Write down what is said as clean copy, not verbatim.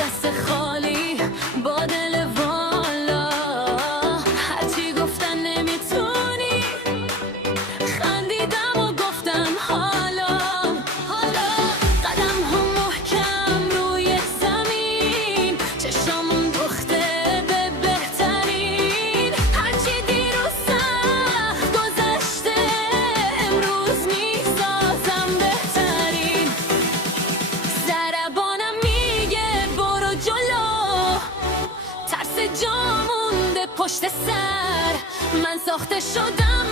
دست خالی با دل والا، هرچی گفتن نمیتونی، خندیدم و گفتم حالا قدم هم محکم روی زمین، چشامون دوخته به بهترین، هرچی دیروز سخت گذشته امروز میسازم بهترین. ضربانم میگه برو جلو، ترس جا مونده پشت سر، من ساخته شدم